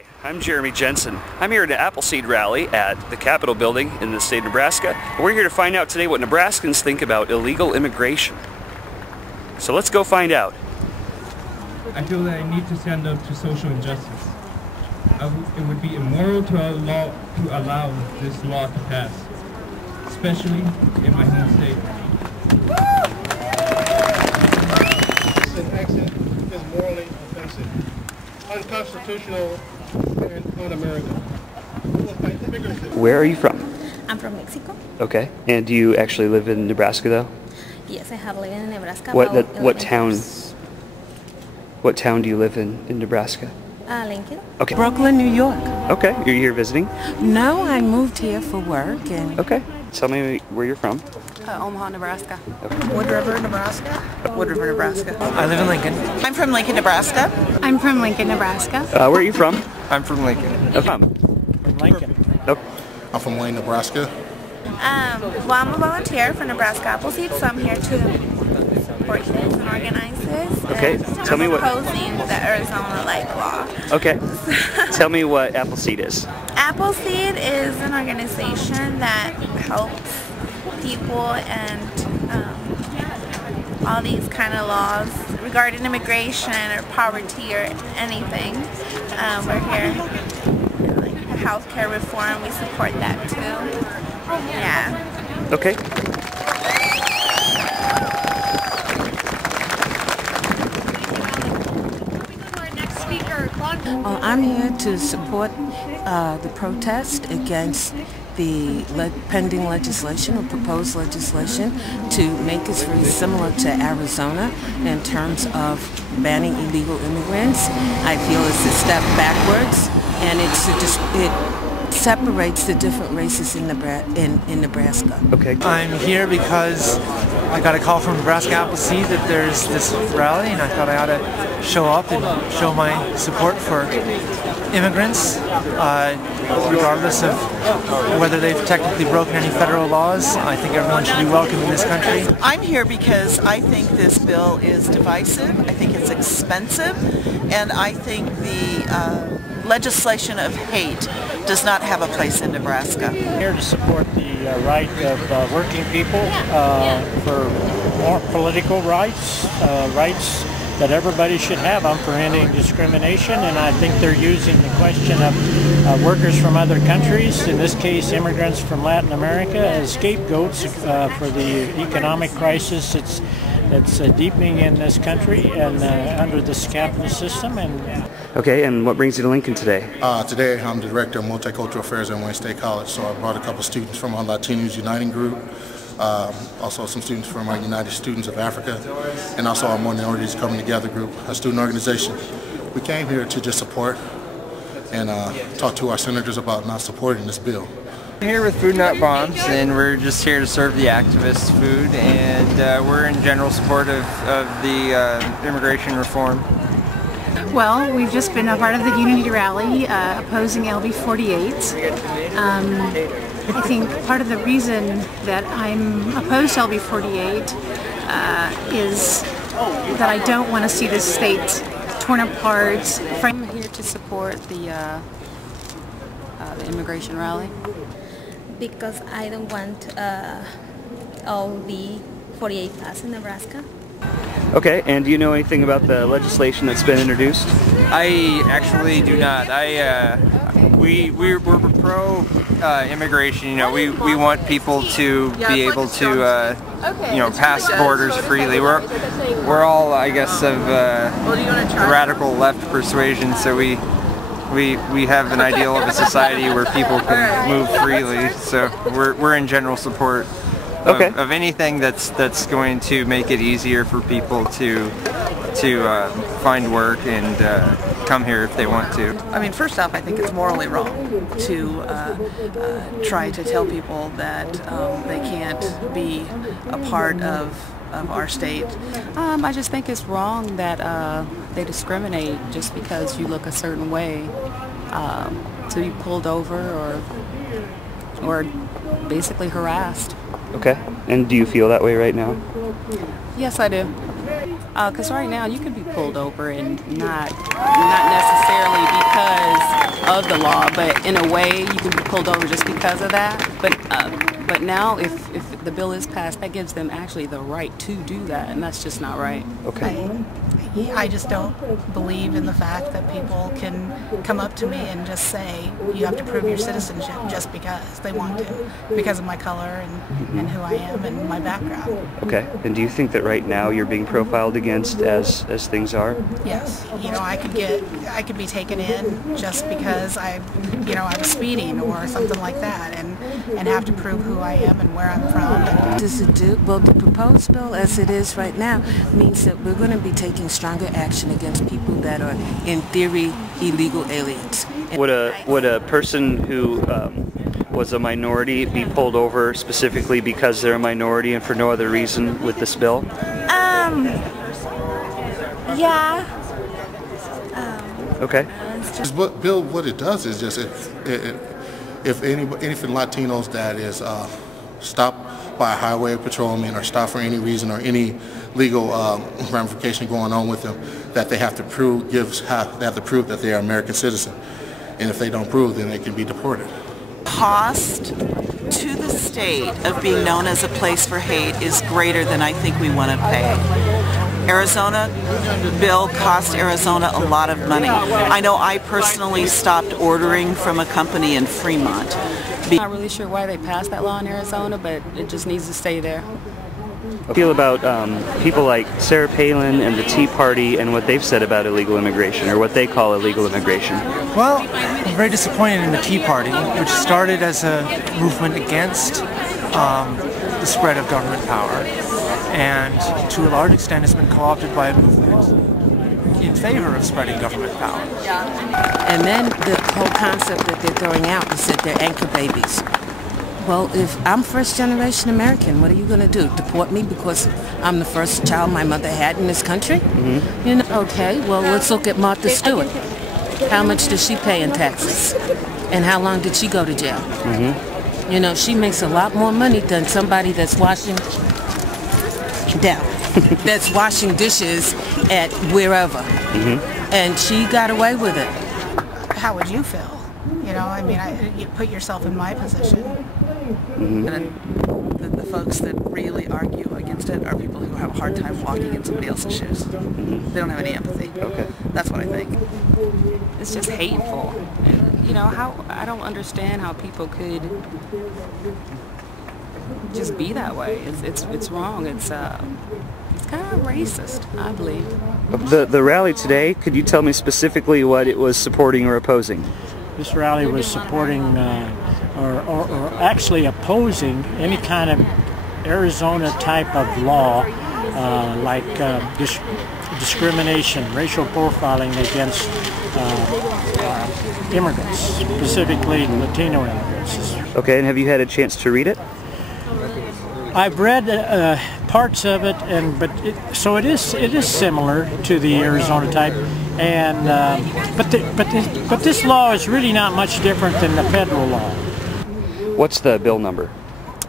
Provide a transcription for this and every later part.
Hi, I'm Jeremy Jensen. I'm here at an Appleseed rally at the Capitol building in the state of Nebraska. And we're here to find out today what Nebraskans think about illegal immigration. So let's go find out. I feel that I need to stand up to social injustice. It would be immoral to allow this law to pass, especially in my home state. This action is morally offensive, unconstitutional, and un-American. Where are you from? I'm from Mexico. Okay. And do you actually live in Nebraska though? Yes, I have lived in Nebraska. What town? What town do you live in Nebraska? Lincoln. Okay. Brooklyn, New York. Okay. You're here visiting? No, I moved here for work. And Okay. Tell me where you're from. Omaha, Nebraska. Okay. Wood River, Nebraska. Wood River, Nebraska. I live in Lincoln. I'm from Lincoln, Nebraska. I'm from Lincoln, Nebraska. Where are you from? I'm from Lincoln. From Lincoln. Oh. I'm from Wayne, Nebraska. Well, I'm a volunteer for Nebraska Appleseed, so I'm here to support this and organize this. Okay, And tell me what. I'm opposing the Arizona law. Okay. Tell me what Appleseed is. Appleseed is an organization that helps people and all these kind of laws regarding immigration or poverty or anything. We're here, like healthcare reform, we support that too. Yeah. Okay. I'm here to support the protest against the pending legislation or proposed legislation to make us very similar to Arizona in terms of banning illegal immigrants. I feel it's a step backwards, and it separates the different races in Nebraska. Okay. I'm here because I got a call from Nebraska Appleseed that there's this rally, and I thought I ought to show up and show my support for immigrants, regardless of whether they've technically broken any federal laws. I think everyone should be welcome in this country. I'm here because I think this bill is divisive, I think it's expensive, and I think the legislation of hate does not have a place in Nebraska. I'm here to support the right of working people for more political rights, rights that everybody should have. I'm for ending discrimination, and I think they're using the question of workers from other countries, in this case immigrants from Latin America, as scapegoats for the economic crisis that's deepening in this country and under this capitalist system. Okay, and what brings you to Lincoln today? Today I'm the Director of Multicultural Affairs at Wayne State College, so I brought a couple students from our Latinos Uniting group, also some students from our United Students of Africa, and also our Minorities Coming Together group, a student organization. We came here to just support and talk to our senators about not supporting this bill. I'm here with Food Not Bombs, and we're just here to serve the activists food, and we're in general support of the immigration reform. Well, we've just been a part of the Unity Rally opposing LB48. I think part of the reason that I'm opposed to LB48 is that I don't want to see this state torn apart. I'm here to support the immigration rally. Because I don't want LB48 passed in Nebraska. Okay, and do you know anything about the legislation that's been introduced? I actually do not. We're pro immigration. You know, we want people to be able to pass borders freely. We're all, I guess, of radical left persuasion, so we have an ideal of a society where people can move freely. So we're in general support of anything that's going to make it easier for people to find work and come here if they want to. I mean, first off, I think it's morally wrong to try to tell people that they can't be a part of our state. I just think it's wrong that they discriminate just because you look a certain way, to be pulled over or basically harassed. Okay, and do you feel that way right now? Yes, I do. Because right now you can be pulled over and not necessarily because of the law, but in a way you can be pulled over just because of that. But now if the bill is passed, that gives them actually the right to do that, and that's just not right. Okay. I just don't believe in the fact that people can come up to me and just say, you have to prove your citizenship just because they want to, because of my color and who I am and my background. Okay. And do you think that right now you're being profiled against as things are? Yes. You know, I could be taken in just because I'm speeding or something like that, and have to prove who I am and where I'm from. Does it do? Well, the proposed bill, as it is right now, means that we're going to be taking stronger action against people that are, in theory, illegal aliens. Would a person who was a minority be pulled over specifically because they're a minority and for no other reason with this bill? Yeah. Okay. Bill, what it does is just if anything Latinos that is stopped by a highway patrolman or stopped for any reason or any legal ramification going on with them, that they have to prove that they are American citizen, and if they don't prove, then they can be deported. Cost to the state of being known as a place for hate is greater than I think we want to pay. Arizona bill cost Arizona a lot of money. I know I personally stopped ordering from a company in Fremont. I'm not really sure why they passed that law in Arizona, but it just needs to stay there. I feel about people like Sarah Palin and the Tea Party and what they've said about illegal immigration, or what they call illegal immigration. Well, I'm very disappointed in the Tea Party, which started as a movement against the spread of government power, and to a large extent has been co-opted by a movement in favor of spreading government power. And then the whole concept that they're throwing out is that they're anchor babies. Well, if I'm first generation American, what are you going to do? Deport me because I'm the first child my mother had in this country? Mm-hmm. You know, okay, well, let's look at Martha Stewart. How much does she pay in taxes? And how long did she go to jail? Mm-hmm. You know, she makes a lot more money than somebody that's washing that's washing dishes at wherever. Mm-hmm. And she got away with it. How would you feel? You know, I mean, you put yourself in my position. Mm-hmm. And the folks that really argue against it are people who have a hard time walking in somebody else's shoes. Mm-hmm. They don't have any empathy. Okay. That's what I think. It's just hateful. And, you know, I don't understand how people could just be that way. It's wrong. It's kind of racist, I believe. The rally today, could you tell me specifically what it was supporting or opposing? This rally was supporting or actually opposing any kind of Arizona type of law like discrimination, racial profiling against immigrants, specifically Latino immigrants. Okay, and have you had a chance to read it? I've read parts of it, so it is similar to the Arizona type, and but this law is really not much different than the federal law. What's the bill number?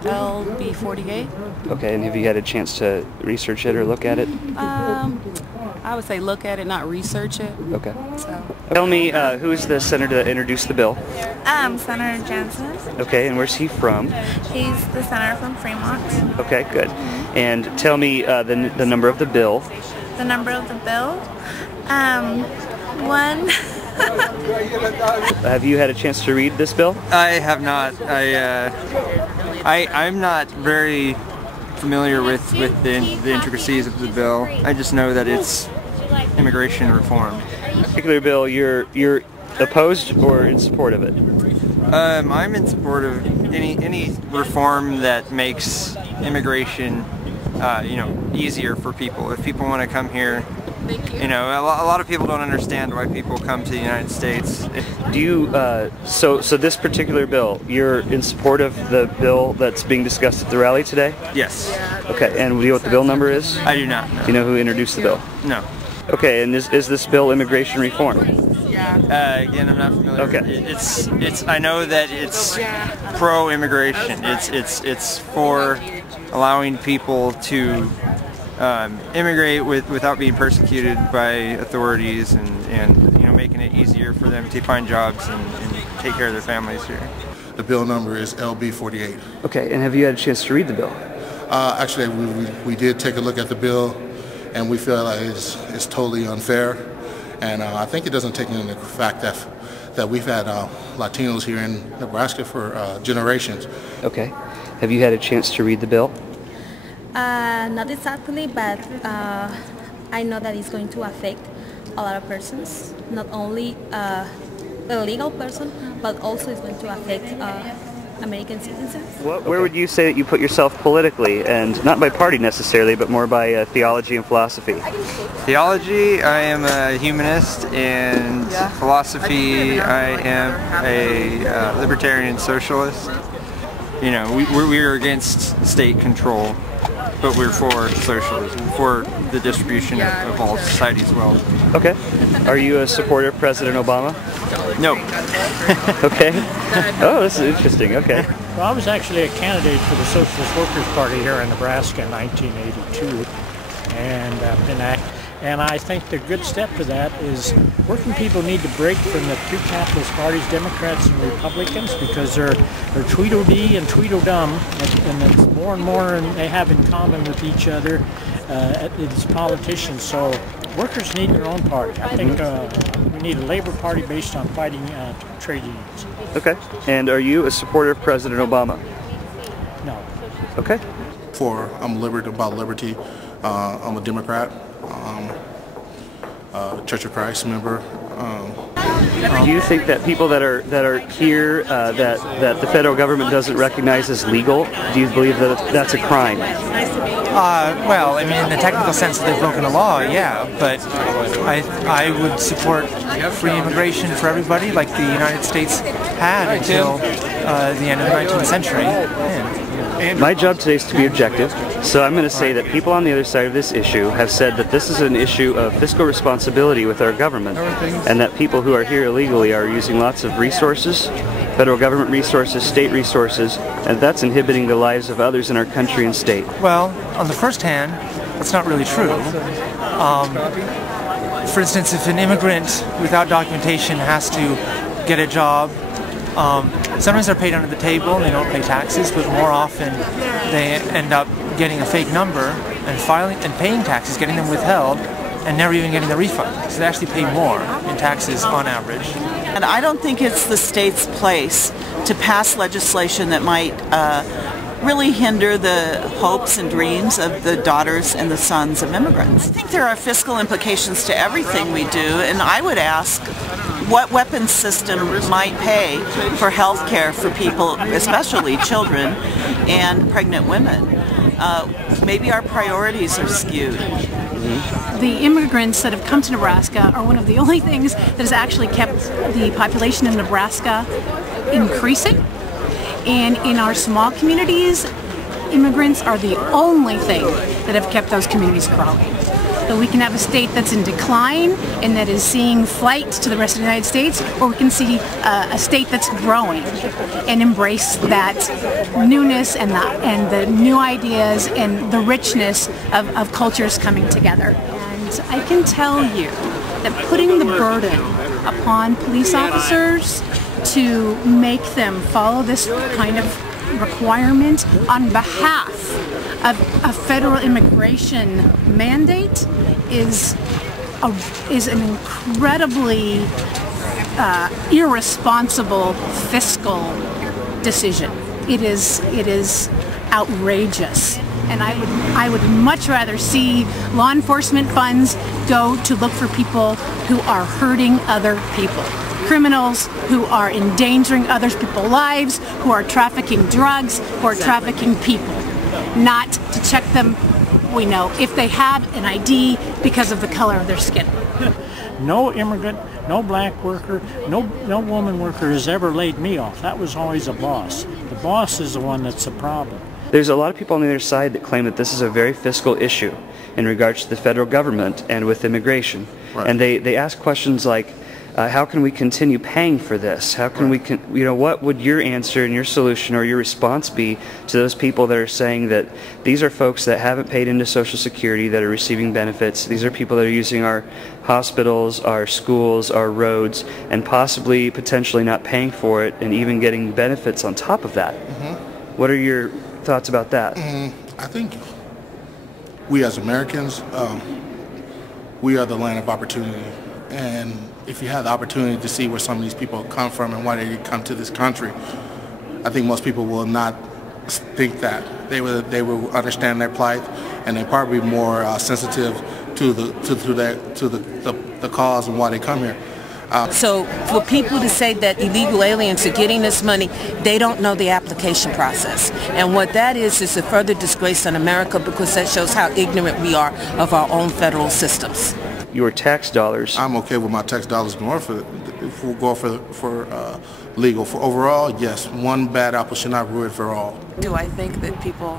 LB48. Okay, and have you had a chance to research it or look at it? I would say look at it, not research it. Okay. So. Tell me, who's the senator that introduced the bill? Senator Janssen. Okay, and where's he from? He's the senator from Fremont. Okay, good. And tell me the number of the bill. The number of the bill? One. Have you had a chance to read this bill? I have not. I'm not very familiar with the intricacies of the bill. I just know that it's immigration reform. Particular bill, you're opposed or in support of it? I'm in support of any reform that makes immigration, easier for people. If people want to come here, a lot of people don't understand why people come to the United States. Do you, so this particular bill, you're in support of the bill that's being discussed at the rally today? Yes. Okay, and do you know what the bill number is? I do not know. Do you know who introduced the bill? No. Okay, and is this bill immigration reform? Again, I'm not familiar. Okay. I know that it's pro-immigration. It's for allowing people to immigrate without being persecuted by authorities and making it easier for them to find jobs and take care of their families here. The bill number is LB48. Okay, and have you had a chance to read the bill? Actually, we did take a look at the bill, and we feel like it's totally unfair. And I think it doesn't take into the fact that we've had Latinos here in Nebraska for generations. Okay. Have you had a chance to read the bill? Not exactly, but I know that it's going to affect a lot of persons, not only a legal person, but also it's going to affect American citizens. Where would you say that you put yourself politically, and not by party necessarily, but more by theology and philosophy? Theology, I am a humanist, and philosophy, I am a libertarian socialist. You know, we are against state control, but we're for socialism, for the distribution of all society's wealth. Okay. Are you a supporter of President Obama? No. Okay. Oh, this is interesting. Okay. Well, I was actually a candidate for the Socialist Workers Party here in Nebraska in 1982, and I think the good step to that is working people need to break from the pre-capitalist parties, Democrats and Republicans, because they're Tweedledee and Tweedledum, and it's more and more they have in common with each other as politicians. So workers need their own party. I think we need a labor party based on fighting trade unions. Okay. And are you a supporter of President Obama? No. Okay. I'm about liberty. I'm a Democrat. Church of Christ member. Do you think that people that are here that the federal government doesn't recognize as legal, do you believe that that's a crime? Well, I mean, in the technical sense that they've broken a law, yeah, but I would support free immigration for everybody, like the United States had until the end of the 19th century. My job today is to be objective, so I'm going to say that people on the other side of this issue have said that this is an issue of fiscal responsibility with our government, and that people who are here illegally are using lots of resources, federal government resources, state resources, and that's inhibiting the lives of others in our country and state. Well, on the first hand, that's not really true. For instance, if an immigrant without documentation has to get a job, sometimes they're paid under the table and they don't pay taxes, but more often they end up getting a fake number and filing and paying taxes, getting them withheld, and never even getting the refund. So they actually pay more in taxes on average. And I don't think it's the state's place to pass legislation that might really hinder the hopes and dreams of the daughters and the sons of immigrants. I think there are fiscal implications to everything we do, and I would ask what weapons system might pay for health care for people, especially children and pregnant women. Maybe our priorities are skewed. The immigrants that have come to Nebraska are one of the only things that has actually kept the population in Nebraska increasing. And in our small communities, immigrants are the only thing that have kept those communities growing. So we can have a state that's in decline and that is seeing flight to the rest of the United States, or we can see a state that's growing and embrace that newness and the new ideas and the richness of cultures coming together. And I can tell you that putting the burden upon police officers to make them follow this kind of requirement on behalf of a federal immigration mandate is an incredibly irresponsible fiscal decision. It is outrageous. And I would much rather see law enforcement funds go to look for people who are hurting other people. Criminals who are endangering other people's lives, who are trafficking drugs, who are trafficking people. Not to check them, we know, if they have an ID because of the color of their skin. No immigrant, no black worker, no woman worker has ever laid me off. That was always a boss. The boss is the one that's the problem. There's a lot of people on the other side that claim that this is a very fiscal issue in regards to the federal government and with immigration. Right. And they ask questions like, How can we continue paying for this? How can we, what would your answer and your solution or your response be to those people that are saying that these are folks that haven't paid into Social Security that are receiving benefits? These are people that are using our hospitals, our schools, our roads, and possibly, potentially not paying for it and even getting benefits on top of that. What are your thoughts about that? I think we as Americans, we are the land of opportunity. And if you have the opportunity to see where some of these people come from and why they come to this country, I think most people will not think that. They will understand their plight, and they're probably more sensitive to the cause and why they come here. So for people to say that illegal aliens are getting this money, they don't know the application process. And what that is a further disgrace on America, because that shows how ignorant we are of our own federal systems. Your tax dollars. I'm okay with my tax dollars going if we'll go for legal. For overall, yes, one bad apple should not ruin it for all. Do I think that people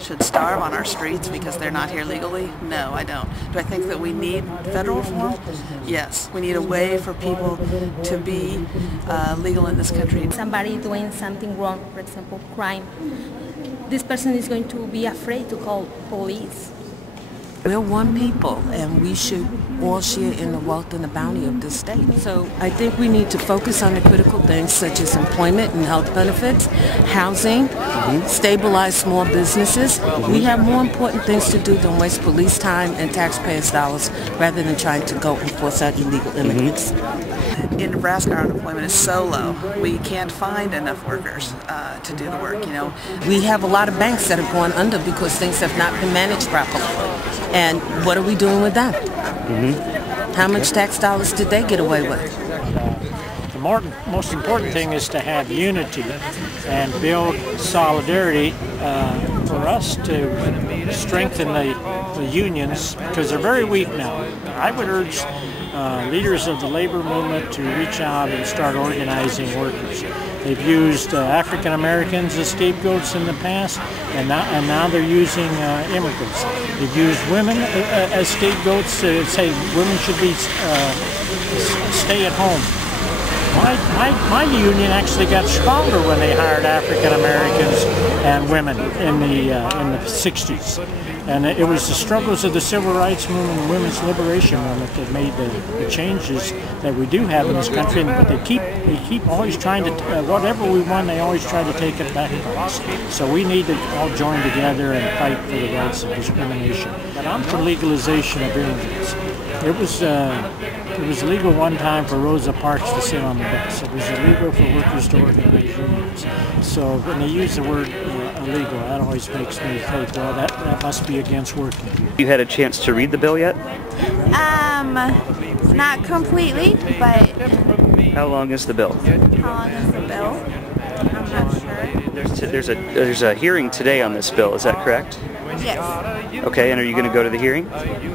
should starve on our streets because they're not here legally? No, I don't. Do I think that we need federal reform? Yes. We need a way for people to be legal in this country. Somebody doing something wrong, for example, crime, this person is going to be afraid to call police. We're one people, and we should all share in the wealth and the bounty of this state. So I think we need to focus on the critical things such as employment and health benefits, housing, stabilize small businesses. We have more important things to do than waste police time and taxpayers' dollars rather than trying to go and force out illegal immigrants. In Nebraska, our unemployment is so low, we can't find enough workers to do the work, We have a lot of banks that have gone under because things have not been managed properly. And what are we doing with that? How much tax dollars did they get away with? The most important thing is to have unity and build solidarity for us to strengthen the unions, because they're very weak now. I would urge leaders of the labor movement to reach out and start organizing workers. They've used African Americans as scapegoats in the past, and now they're using immigrants. They've used women as scapegoats to say women should be stay at home. My union actually got stronger when they hired African Americans and women in the 60s. And it was the struggles of the civil rights movement and women's liberation movement that made the changes that we do have in this country. But they keep always trying to, whatever we want, they always try to take it back from us. So we need to all join together and fight for the rights of discrimination. But I'm for legalization of immigrants. It was legal one time for Rosa Parks to sit on the bus. It was illegal for workers to organize unions. So when they use the word illegal, that always makes me think, well, that must be against working people. You had a chance to read the bill yet? Not completely, but... How long is the bill? How long is the bill? I'm not sure. There's a hearing today on this bill, is that correct? Yes. Okay, and are you going to go to the hearing?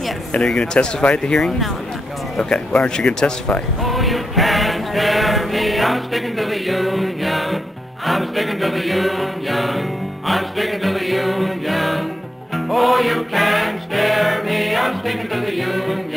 Yes. And are you going to testify at the hearing? No, I'm not. Okay, why aren't you going to testify? Oh, you can't scare me, I'm sticking to the union. I'm sticking to the union. I'm sticking to the union. Oh, you can't scare me, I'm sticking to the union.